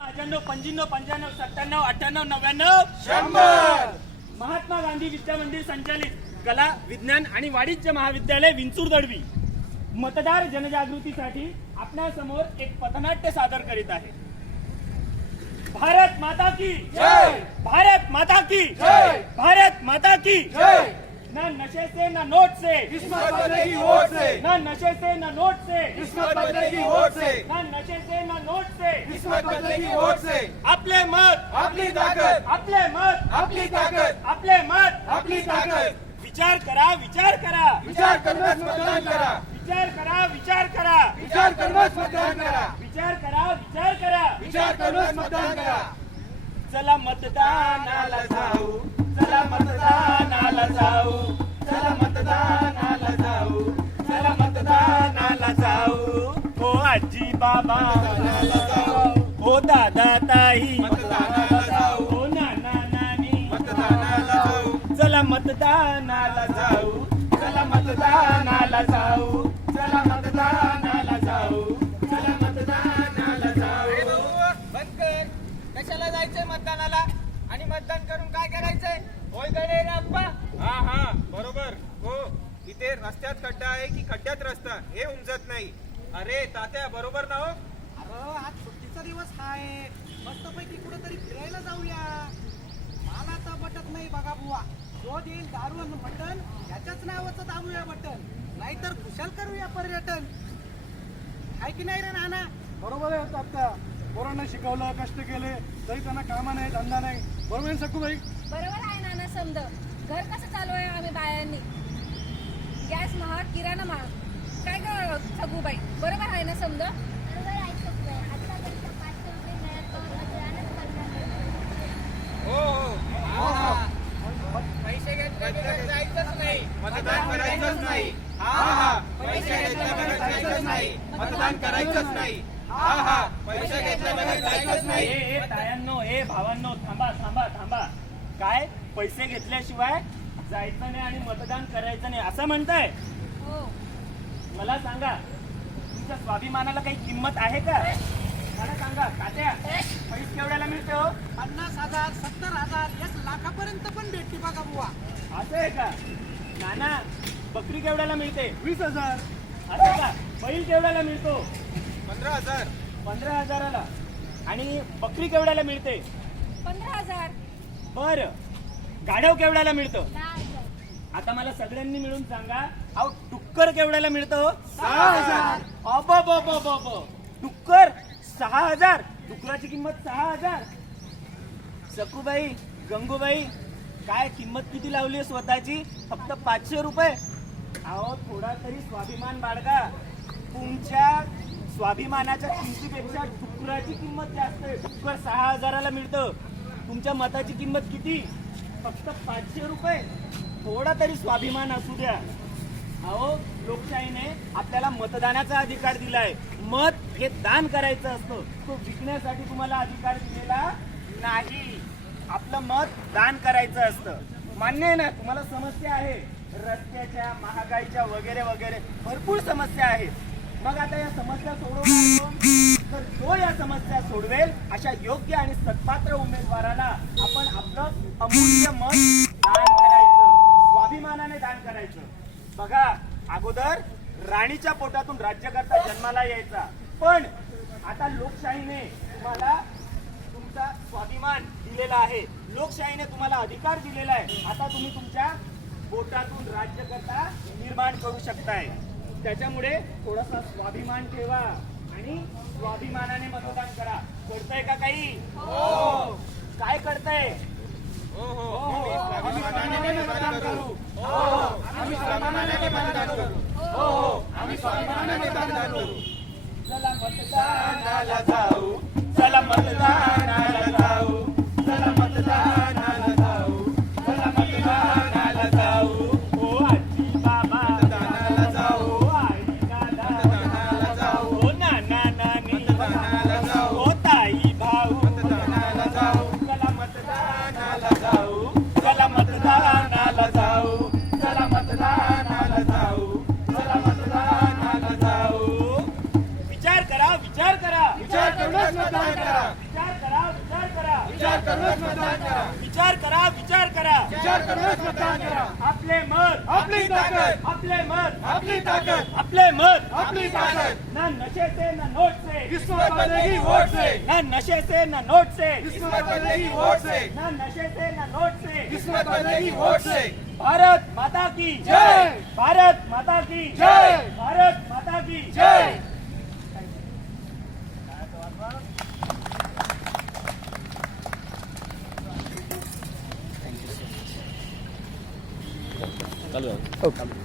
पंच्याण्णव पंच्याण्णव सत्त्याण्णव अठ्ठ्याण्णव नव्याण्णव. शंभर! महात्मा गांधी विद्या मंदिर संचालित कला विज्ञान आणि वाणिज्य महाविद्यालय विंचूर दळवी मतदार जनजागृतीसाठी आपणासमोर एक पथनाट्य सादर करीत आहे. भारत माता की जय! भारत माता की जय! भारत माता की जय! ना नशे से ना नोट से। किस्मत बदलेगी वोट से। ना नशे से ना नोट से। किस्मत बदलेगी वोट से। ना नशे से ना नोट से। किस्मत बदलेगी वोट से। आपले मत। आपली ताकद आपले मत। आपली ताकद आपले मत। आपली ताकद विचार करा विचार करा। विचार करूनच मतदान करा। विचार करा विचार करा। विचार करूनच मतदान करा। विचार करा विचार करा। विचार करूनच मतदान करा। चला मतदानाला जाऊ। चला मतदानाला जाऊ. चला मतदानाला जाऊ. चला मतदानाला जाऊ. हो आजी बाबा. हो दादा ताई. हो नाना नानी. चला मतदानाला जाऊ. चला मतदानाला जाऊ. रस्त्यात खड्डा आहे की खड्ड्यात रस्ता? हे उमजत नाही. अरे तात्या बरोबर ना हो? अरे आज सुट्टीचा दिवस आहे मस्तपैकी कुठेतरी फिरायला जाऊया. मला तर पटत नाही बघा बुवा. जो देईल दारू आणि मटण याच्याच नावाचं दाबूया बटन. नाहीतर कुशाल करूया पर्यटन. आहे की नाही रे नाना? बरोबर आहे आता पोरांना शिकवलं कष्ट केले तरी त्यांना कामा नाही धंदा नाही. बरोबर आहे सखूबाई? बरोबर आहे नाना समद. घर कसं चालू आहे आम्ही बायांनी? गॅस महाग किराणा महाग. काय ग सगूबाई? बरोबर आहे ना समद हो हो. पैसे घेतले जायचंच नाही. मतदान करायचंच नाही. हा हा. पैसे जायचंच नाही. मतदान करायचंच नाही. हा हा. पैसे जायचंच नाही. तायांनो भावांनो थांबा थांबा थांबा. काय? पैसे घेतल्याशिवाय जायचं नाही आणि मतदान करायचं नाही असं म्हणताय? हो. मला सांगा तुमच्या स्वाभिमानाला काही किंमत आहे का? मला सांगा तात्या पैसे केवढ्याला मिळते हो? पन्नास हजार सत्तर हजार एक लाखापर्यंत पण भेटते बघा बुवा. असं आहे का? नाना बकरी केवढ्याला मिळते? वीस हजार. असं का? बैल केवढ्याला मिळतो? पंधरा हजार. पंधरा हजाराला. आणि बकरी केवढ्याला मिळते? पंधरा हजार. बर. गाढव केवढ्याला मिळतं? आता मला सगळ्यांनी मिळून सांगा अहो टुक्कर केवढ्याला मिळतं अब. टुक्कर सहा हजार. डुकराची किंमत सहा हजार. सखूबाई गंगूबाई काय किंमत किती लावली आहे स्वतःची? फक्त पाचशे रुपये. अहो थोडा तरी स्वाभिमान बाळगा. तुमच्या स्वाभिमानाच्या किमतीपेक्षा डुकराची किंमत जास्त आहे. डुक्कर सहा हजाराला मिळतं. तुमच्या मताची किंमत किती? फक्त पाचशे रुपये. थोडा तरी स्वाभिमान असू द्या. अहो लोकशाहीने आपल्याला मतदानाचा अधिकार दिलाय. मत हे दान करायचं असतं. तो विकण्यासाठी तुम्हाला अधिकार दिलेला नाही. आपलं मत दान करायचं असतं. मान्य आहे ना तुम्हाला समस्या आहे. रस्त्याच्या महागाईच्या वगैरे वगैरे. भरपूर समस्या आहेत. मग आता या समस्या सोडवून तर जो या समस्या सोडवेल अशा योग्य आणि सत्पात्र उमेदवाराला आपण आपलं अमूल्य मत दान करायचं स्वाभिमानाने दान करायचं. बघा अगोदर राणीच्या पोटातून राज्यकर्ता जन्माला यायचा. पण आता लोकशाहीने तुम्हाला तुमचा स्वाभिमान दिलेला आहे. लोकशाहीने तुम्हाला अधिकार दिलेला आहे. आता तुम्ही तुमच्या पोटातून राज्यकर्ता निर्माण करू शकताय. त्याच्यामुळे थोडासा स्वाभिमान ठेवा. आणि स्वाभिमानाने मतदान करा. कळतंय का काही? हो. काय कळतंय हो हो. हो, आम्ही आम्ही स्वाभिमानाने मतदान करू. हो. आम्ही स्वाभिमानाने मतदान करू. हो हो. आम्ही स्वाभिमानाने मतदान करू. चला मतदानाला जाऊ. करूनच मतदान करा विचार करा. विचार करा विचार करूनच मतदान करा. आपले मत. आपली ताकद. आपले मत. आपली ताकद. आपले मत. आपली ताकद. ना नशे से ना नोट से किस्मत बदलेगी वोट से ना नशे से ना नोट से किस्मत बदलेगी वोट से ना नशे से ना नोट से किस्मत बदलेगी वोट से भारत माता की जय. भारत माता की जय. भारत माता की जय. चालू आहे